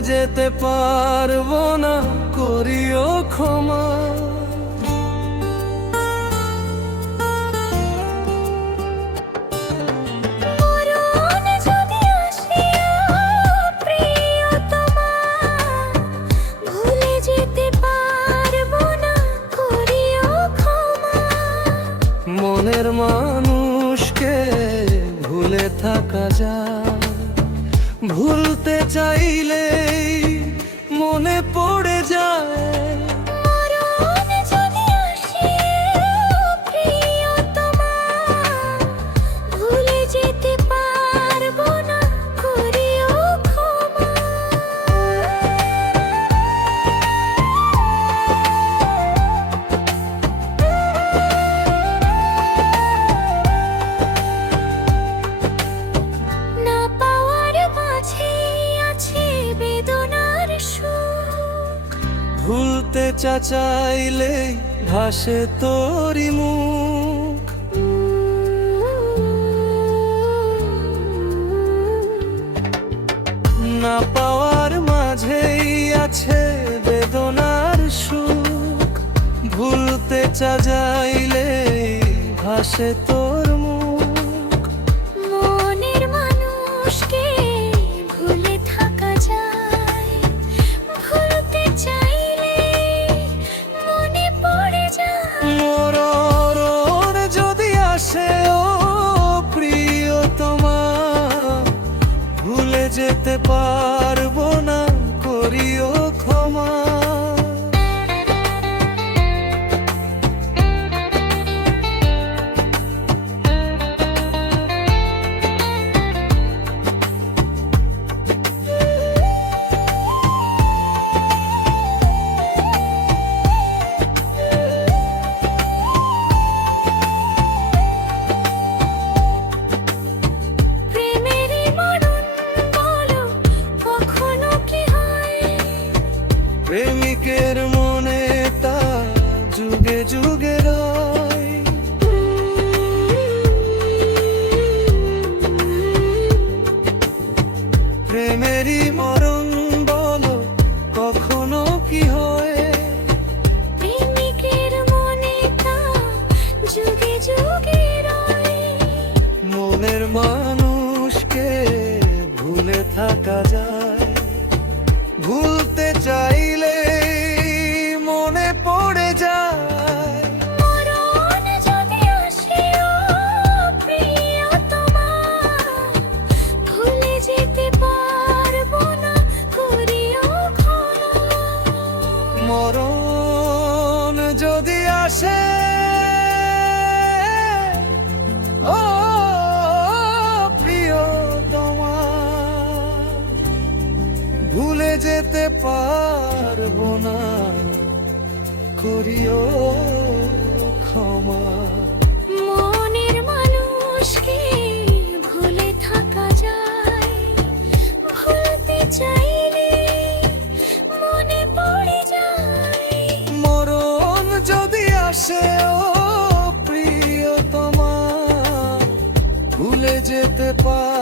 যেতে পারব না করিও ক্ষমা। মনের মানুষকে ভুলে থাকা যায় ভুলতে চাইলেই মনে পড়ে যায়। ভুলতে চা চাইলেই ভাসে তোরি মুখ। না পাওয়ার মাঝেই আছে বেদনার সুখ। ভুলতে চা যাইলে ভাসে তোর যদি প্রিয় তোমার ভুলে যেতে পারব না। প্রেমিকের মনে তা যুগে যুগে রয়। প্রেমেরই মরণ বলো কখনো কি হয়? প্রেমিকের মনে তা যুগে যুগে রয়। মনের মানুষকে ভুলে থাকা যায়। মরণ যদি আসে ও প্রিয় তোমার ভুলে যেতে পারব না করিও ক্ষমা। মনের মানুষকে প্রিয়তমা ভুলে যেতে পার